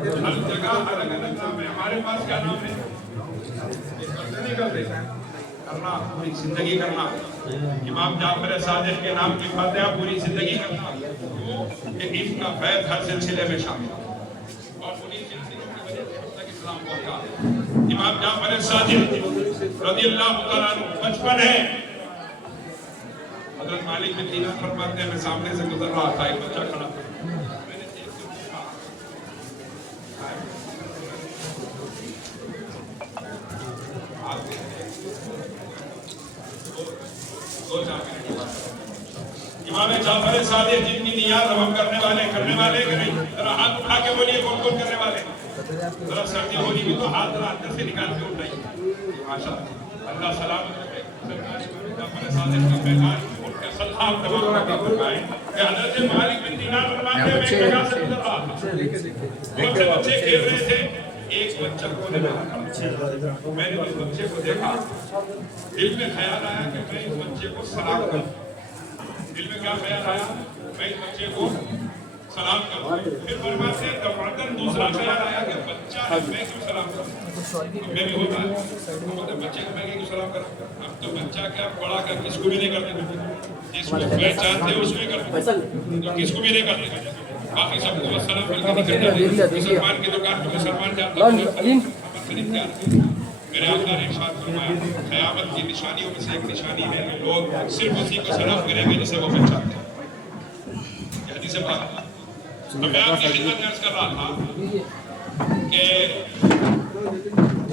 ہر جگہ الگ الگ نام ہے. ہمارے پاس کیا نام ہے؟ نہیں کرتے کرنا پوری زندگی کرنا. امام جعفر صادق کے نام کی فاتحہ پوری زندگی کرنا. کہ ان کا فیض ہر سلسلے میں شامل اور انہیں سلسلوں کی وجہ سے ہم تک اسلام پہنچا. امام جعفر صادق رضی اللہ تعالیٰ عنہ بچپن ہے. حضرت مالک بن دینار فرماتے ہیں میں سامنے سے گزر رہا تھا, ایک بچہ کھڑا تھا. میں نے دیکھ کے پوچھا امام جعفر صادق جتنی نیاز ہم کرنے والے کہ نہیں, ذرا ہاتھ اٹھا کے بولیے کون کون کرنے والے. ذرا سردی ہو رہی بھی تو ہاتھ ذرا اندر سے نکال کے اٹھائیے. ماشاءاللہ اللہ سلامت رکھے. سرکار امام جعفر صادق کا پیغام ان کے سلام تمام کا فرمائے کہ حضرت مالک بن دینار فرماتے ہیں میں ایک جگہ سے گزر رہا تھا. بہت سے بچے کھیل رہے تھے. ایک بچہ کونے میں رکھا. میں نے اس بچے کو دیکھا, دل میں خیال آیا کہ میں اس بچے کو سلام کروں. دل میں کیا خیال آیا؟ میں اس بچے کو سلام کروں. پھر فرماتے ہیں دفعتاً دوسرا خیال آیا کہ بچہ ہے میں کیوں سلام کروں. میں بھی ہوتا ہے بچے کو میں کیوں سلام کروں. اب تو بچہ کیا بڑا کر کس کو بھی نہیں کرتے, جس کو پہچانتے اس میں کرتے, کس کو بھی نہیں کرتے. باقی سب کو سلام کر کے نکل جاتے. مسلمان کی دکان کو مسلمان جاتا ہے. میرے آقا نے ارشاد فرمایا قیامت کی نشانیوں میں سے ایک نشانی ہے کہ لوگ صرف اسی کو سلام کریں گے جسے وہ پہچانتے ہیں. یہ حدیث پاک ہے. تو میں آپ کی خدمت میں عرض کر رہا تھا کہ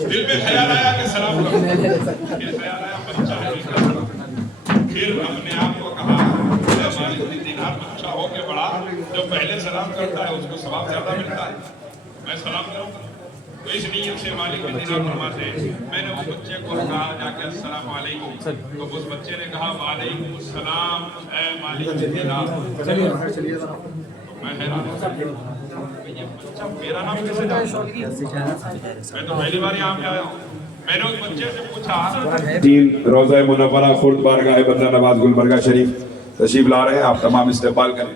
دل میں خیال آیا کہ سلام کرو. پھر خیال آیا بچہ ہے. پھر ہم نے آپ کو کہا مالک بن دینار بچہ ہو کے بڑا جو پہلے سلام کرتا ہے اس کو ثواب زیادہ ملتا ہے, میں سلام کروں گا. تو اس نیت سے مالک بن دینار فرماتے ہیں میں نے اس بچے کو کہا جا کے السلام علیکم. تو اس بچے نے کہا وعلیکم السلام اے مالک بن دینار. میں حیران یہ بچہ میرا نام کیسے جانتا؟ میں تو پہلی بار یہاں پہ آیا ہوں. میں نے اس بچے سے پوچھا تین روضہ منورہ خرد بارگاہ بندہ نواز گلبرگہ شریف تشریف لا رہے ہیں, آپ تمام استقبال کریں.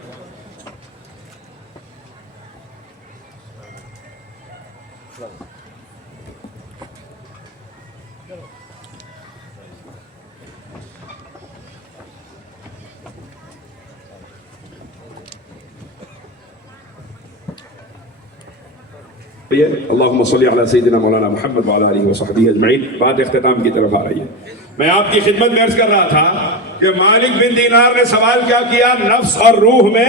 اللہم صلی علی سیدنا مولانا محمد وعلی آلہ وصحبہ اجمعین. بات اختتام کی طرف آ رہی ہے. میں آپ کی خدمت میں عرض کر رہا تھا کہ مالک بن دینار نے سوال کیا کیا, نفس اور روح میں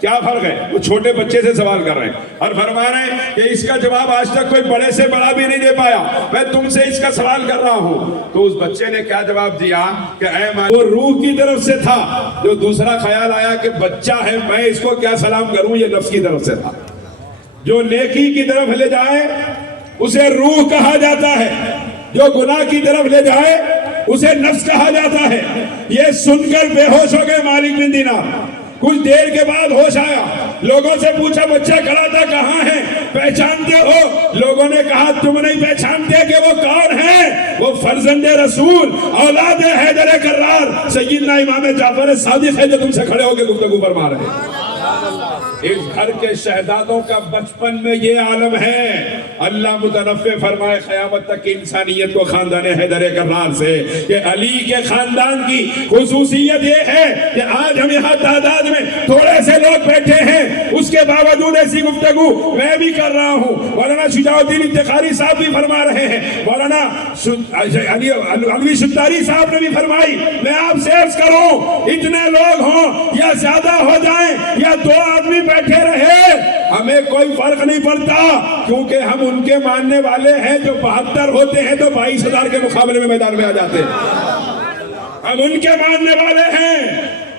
کیا فرق ہے. وہ چھوٹے بچے سے سوال کر رہے ہیں اور فرما رہے ہیں کہ اس کا جواب آج تک کوئی بڑے سے بڑا بھی نہیں دے پایا, میں تم سے اس کا سوال کر رہا ہوں. تو اس بچے نے کیا جواب دیا کہ اے مالک, وہ روح کی طرف سے تھا. جو دوسرا خیال آیا کہ بچہ ہے میں اس کو کیا سلام کروں, یہ نفس کی طرف سے تھا. جو نیکی کی طرف لے جائے اسے روح کہا جاتا ہے, جو گناہ کی طرف لے جائے اسے نفس کہا جاتا ہے. یہ سن کر بے ہوش ہو گئے مالک بن دینار. کچھ دیر کے بعد ہوش آیا, لوگوں سے پوچھا بچہ کھڑا تھا کہاں ہے, پہچانتے ہو؟ لوگوں نے کہا تم نہیں پہچانتے کہ وہ کون ہے؟ وہ فرزند رسول اولاد حیدر کرار سیدنا امام جعفر صادق ہے جو تم سے کھڑے ہو کے گفتگو فرما رہے ہیں. اس گھر کے شہزادوں کا بچپن میں یہ عالم ہے. اللہ متنفع فرمائے قیامت تک کی انسانیت کو خاندان حیدر کرار سے کہ علی کے خاندان کی خصوصیت یہ ہے کہ آج ہم یہاں تعداد میں تھوڑے سے لوگ بیٹھے ہیں, اس کے باوجود ایسی گفتگو میں بھی کر رہا ہوں. مولانا شجاع الدین افتخاری صاحب بھی فرما رہے ہیں, مولانا علوی شتاری صاحب نے بھی فرمائی. میں آپ سے عرض کروں اتنے لوگ ہوں یا زیادہ ہو جائیں یا دو آدمی بیٹھے رہے ہمیں کوئی فرق نہیں پڑتا, کیونکہ ہم ان کے ماننے والے ہیں جو 72 ہوتے ہیں تو 22,000 کے مقابلے میں میدان میں آ جاتے ہیں. ہم ان کے ماننے والے ہیں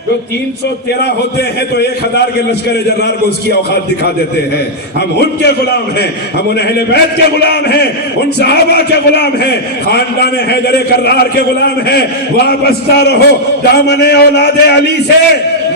جو 313 ہوتے ہیں تو 1000 کے لشکر جرار کو اس کی اوقات دکھا دیتے ہیں. ہم ان کے غلام ہیں, ہم ان اہل بیت کے غلام ہیں, ان صحابہ کے غلام ہیں, خاندان حیدر کرار کے غلام ہیں. وابستہ رہو دامن اولاد علی سے.